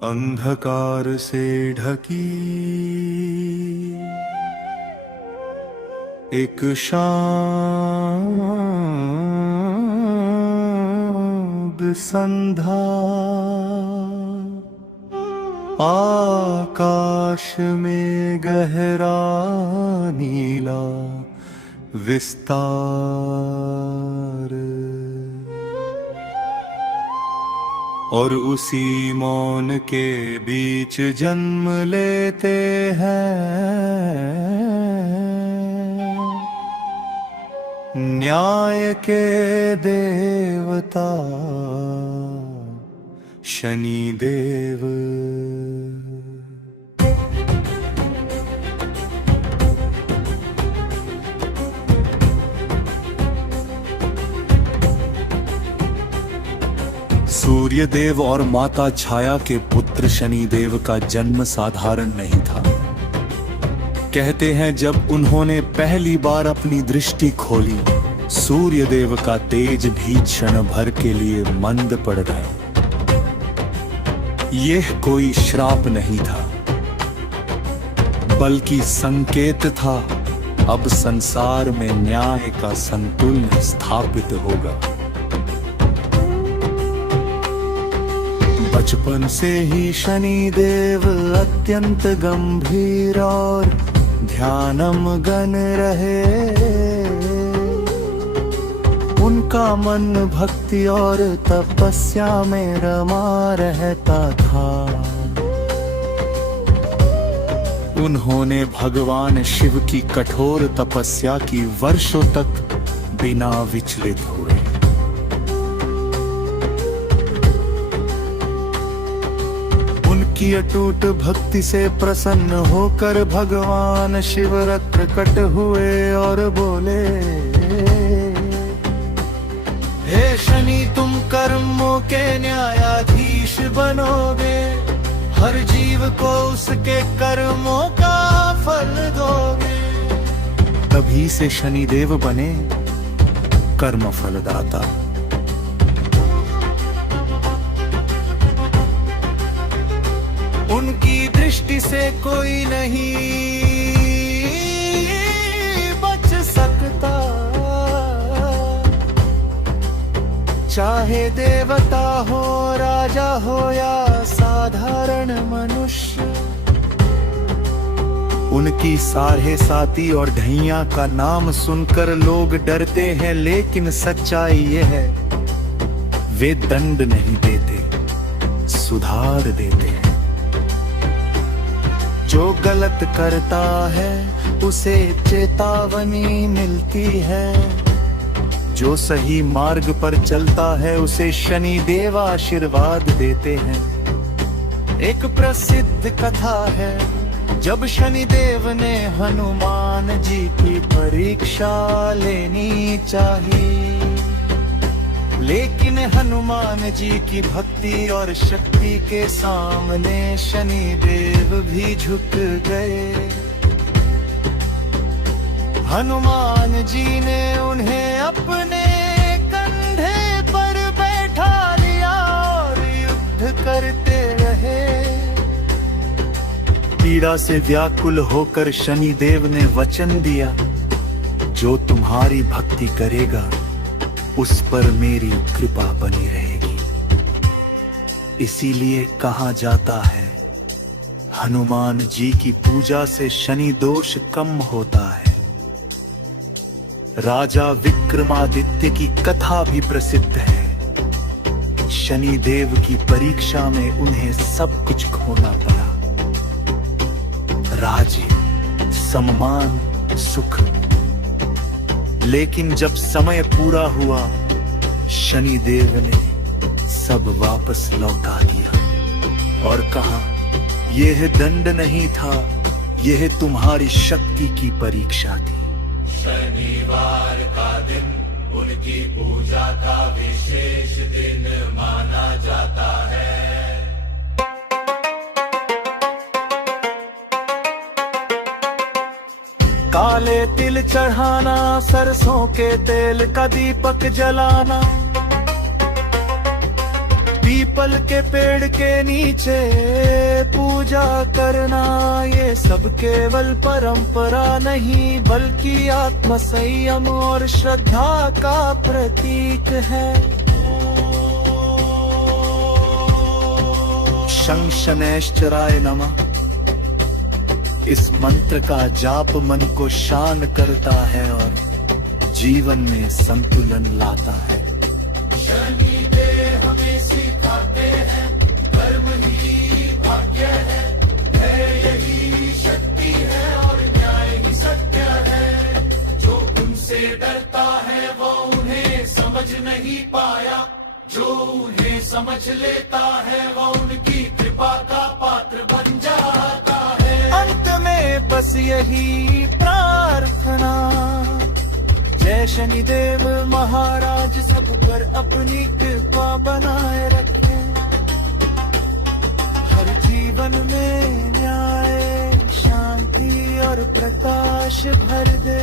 अंधकार से ढकी एक शांत संध्या, आकाश में गहरा नीला विस्तार, और उसी मौन के बीच जन्म लेते हैं न्याय के देवता शनिदेव। सूर्यदेव और माता छाया के पुत्र शनिदेव का जन्म साधारण नहीं था। कहते हैं जब उन्होंने पहली बार अपनी दृष्टि खोली, सूर्यदेव का तेज भी क्षण भर के लिए मंद पड़ गया। यह कोई श्राप नहीं था, बल्कि संकेत था, अब संसार में न्याय का संतुलन स्थापित होगा। बचपन से ही शनिदेव अत्यंत गंभीर और ध्यानमग्न रहे। उनका मन भक्ति और तपस्या में रमा रहता था। उन्होंने भगवान शिव की कठोर तपस्या की वर्षों तक बिना विचलित हुए। की अटूट भक्ति से प्रसन्न होकर भगवान शिव प्रकट हुए और बोले, हे शनि तुम कर्मों के न्यायाधीश बनोगे, हर जीव को उसके कर्मों का फल दोगे। तभी से शनिदेव बने कर्म फलदाता। उनकी दृष्टि से कोई नहीं बच सकता, चाहे देवता हो, राजा हो या साधारण मनुष्य। उनकी साढ़े साती और ढैया का नाम सुनकर लोग डरते हैं, लेकिन सच्चाई ये है, वे दंड नहीं देते, सुधार देते हैं। जो गलत करता है उसे चेतावनी मिलती है, जो सही मार्ग पर चलता है उसे शनिदेव आशीर्वाद देते हैं। एक प्रसिद्ध कथा है, जब शनिदेव ने हनुमान जी की परीक्षा लेनी चाहिए, लेकिन हनुमान जी की भक्ति और शक्ति के सामने शनिदेव भी झुक गए। हनुमान जी ने उन्हें अपने कंधे पर बैठा लिया और युद्ध करते रहे। पीड़ा से व्याकुल होकर शनिदेव ने वचन दिया, जो तुम्हारी भक्ति करेगा उस पर मेरी कृपा बनी रहेगी। इसीलिए कहा जाता है, हनुमान जी की पूजा से शनि दोष कम होता है। राजा विक्रमादित्य की कथा भी प्रसिद्ध है। शनिदेव की परीक्षा में उन्हें सब कुछ खोना पड़ा, राज्य, सम्मान, सुख। लेकिन जब समय पूरा हुआ, शनिदेव ने सब वापस लौटा दिया और कहा, यह दंड नहीं था, यह तुम्हारी शक्ति की परीक्षा थी। शनिवार का दिन उनकी पूजा का विशेष दिन माना जाता है। काले तिल चढ़ाना, सरसों के तेल का दीपक जलाना, पीपल के पेड़ के नीचे पूजा करना ये सब केवल परंपरा नहीं बल्कि आत्म संयम और श्रद्धा का प्रतीक है। शं शनैश्चराय नमः। इस मंत्र का जाप मन को शांत करता है और जीवन में संतुलन लाता है। शनि देव हमें सिखाते हैं कर्म ही भाग्य है यही शक्ति है और न्याय ही सत्य है। जो उनसे डरता है वो उन्हें समझ नहीं पाया, जो उन्हें समझ लेता है वो उनकी कृपा का पात्र बन जाता है। अंत में बस यही प्रार्थना, जय शनिदेव महाराज सब पर अपनी कृपा बनाए रखे, हर जीवन में न्याय शांति और प्रकाश भर दे।